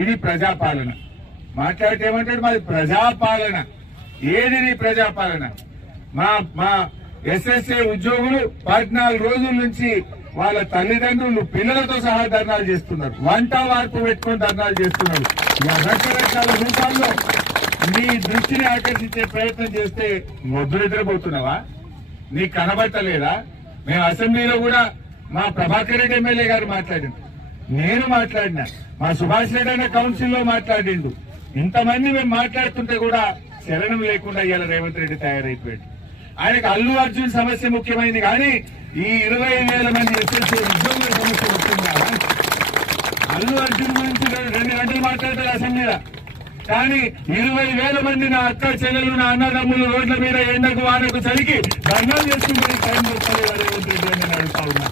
ఇది ప్రజాపాలన. మాట్లాడితే ఏమంటాడు? మాది ప్రజాపాలన. ఏది నీ ప్రజాపాలన? మా మా ఎస్ఎస్ఏ ఉద్యోగులు పద్నాలుగు రోజుల నుంచి వాళ్ళ తల్లిదండ్రులు పిల్లలతో సహా ధర్నాలు చేస్తున్నారు. వంట వార్పు పెట్టుకొని ధర్నాలు చేస్తున్నారు. రకరకాల రూపాల్లో నీ దృష్టిని ఆకర్షించే ప్రయత్నం చేస్తే మొద్దు నిద్రపోతున్నావా నీకు కనబడతలేదా? మేము అసెంబ్లీలో కూడా మా ప్రభాకర్ రెడ్డి ఎమ్మెల్యే గారు మాట్లాడింది నేను మాట్లాడినా. మా సుభాష్ రెడ్డి అన్న కౌన్సిల్లో మాట్లాడిండు. ఇంతమంది మేము మాట్లాడుతుంటే కూడా శరణం లేకుండా ఇవాళ రేవంత్ రెడ్డి తయారైపోయాడు. ఆయనకు అల్లు అర్జున్ సమస్య ముఖ్యమైనది కానీ ఈ ఇరవై వేల మంది ఎస్ఎస్సీ ఉద్యోగుల సమస్య ముఖ్యంగా అల్లు అర్జున్ గురించి రెండు గంటలు మాట్లాడతారు అసెంబ్లీలో. కానీ ఇరవై వేల మంది నా అక్క చెల్లెలు నా అన్నదమ్ములు రోడ్ల మీద ఎండకు వానకు చలికి దండాలు చేసుకుంటే టైం చెప్తారు రేవంత్ రెడ్డి అని అడుగుతా ఉన్నా.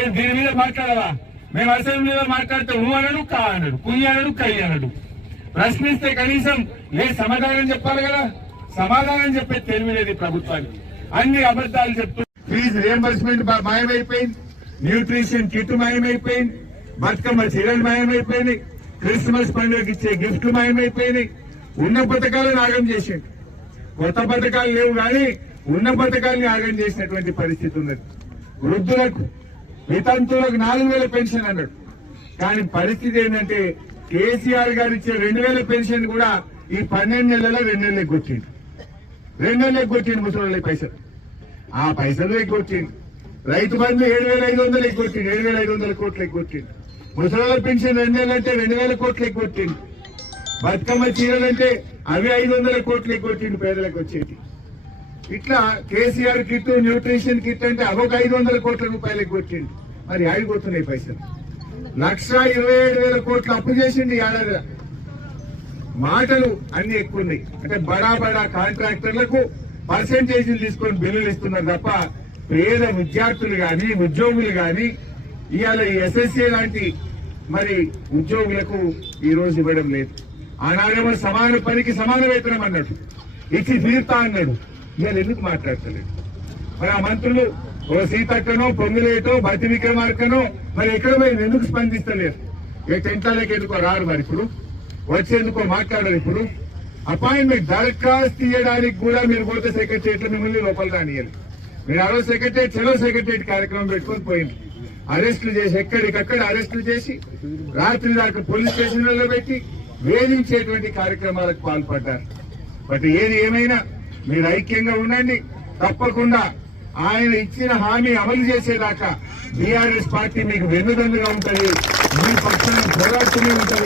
ఏం దీని మీద మాట్లాడవా? మేము అసెంబ్లీలో మాట్లాడితే ఊ అనడు కా అనడు కుయ్యి అనడు కై అనడు ప్రశ్నిస్తే కనీసం ఏ సమాధానం చెప్పాలి కదా? సమాధానం చెప్పే తెలివి లేదు ప్రభుత్వానికి. అన్ని అబద్ధాలు చెప్తూ ఫీజు రియంబర్స్మెంట్ మాయమైపోయింది. న్యూట్రిషన్ కిట్ మాయమైపోయింది. బతుకమ్మ చీరలు మాయమైపోయినాయి. క్రిస్మస్ పండుగకి ఇచ్చే గిఫ్ట్లు మాయమైపోయినాయి. ఉన్న పథకాలను ఆగం చేసిండు కొత్త పథకాలు లేవు కానీ ఉన్న పథకాల్ని ఆగం చేసినటువంటి పరిస్థితి ఉన్నది. వృద్ధులకు వితంతులకు నాలుగు వేల పెన్షన్ అన్నాడు. కానీ పరిస్థితి ఏంటంటే కేసీఆర్ గారు ఇచ్చే రెండు వేల పెన్షన్ కూడా ఈ పన్నెండు నెలల రెండు నెలలు ఎగ్గొచ్చిండు రెండు నెలలు ఎగ్గొచ్చిండు ముసలి పైసలు. ఆ పైసలు ఎగ్గొచ్చిండు రైతు బంధు ఏడు వేల ఐదు వందలు ఎగ్గొచ్చిండు ఏడు వేల ఐదు వందల కోట్లు ఎగ్గొచ్చిండు ముసలి పెన్షన్ రెండు నెలలు అంటే రెండు వేల కోట్లు ఎగ్గొచ్చిండు బతుకమ్మ చీరలంటే అవి ఐదు వందల కోట్లు ఎగ్గొచ్చిండు పేదలకు వచ్చేది ఇట్లా కేసీఆర్ కిట్ న్యూట్రిషన్ కిట్ అంటే అదొక ఐదు వందల కోట్ల రూపాయలకు కొట్టిండు మరి ఆడిపోతున్నాయి పైసలు? లక్ష ఇరవై ఏడు వేల కోట్లు అప్పు చేసిండు ఈ ఏడాది మాటలు అన్ని ఎక్కువ ఉన్నాయి. అంటే బడా బడా కాంట్రాక్టర్లకు పర్సంటేజీలు తీసుకొని బిల్లులు ఇస్తున్నారు తప్ప పేద విద్యార్థులు కానీ ఉద్యోగులు కానీ ఇవాళ ఈ ఎస్ఎస్సీ లాంటి మరి ఉద్యోగులకు ఈ రోజు ఇవ్వడం లేదు. ఆనాడేమో సమాన పనికి సమాన వేతనం అన్నాడు. ఇచ్చి తీరుతా అన్నాడు. ఇవాళ ఎందుకు మాట్లాడతలేదు? మరి ఆ మంత్రులు ఓ సీతక్కనో పొంగులేటో బతి విక్రమార్కనో మరి ఎక్కడ పోయింది ఎందుకు స్పందిస్తలేరు ఏ టెంటాలకి ఎందుకో రారు మరి ఇప్పుడు? వచ్చేందుకో మాట్లాడరు ఇప్పుడు? అపాయింట్మెంట్ దరఖాస్తు ఇవ్వడానికి కూడా మీరు పోతే సెక్రటరియట్ మిమ్మల్ని లోపల రానియాలి మీరు ఆ రోజు సెక్రటరియట్ చలో సెక్రటరియట్ కార్యక్రమం పెట్టుకొని పోయింది అరెస్టులు చేసి ఎక్కడికక్కడ అరెస్టులు చేసి రాత్రి దాకా పోలీస్ స్టేషన్లలో పెట్టి వేధించేటువంటి కార్యక్రమాలకు పాల్పడ్డారు. బట్ ఏది ఏమైనా మీరు ఐక్యంగా ఉండండి. తప్పకుండా ఆయన ఇచ్చిన హామీ అమలు చేసేదాకా బీఆర్ఎస్ పార్టీ మీకు వెన్నుదన్నుగా ఉంటుంది. మీ పక్షాన్ని పోరాడుతూనే ఉంటుంది.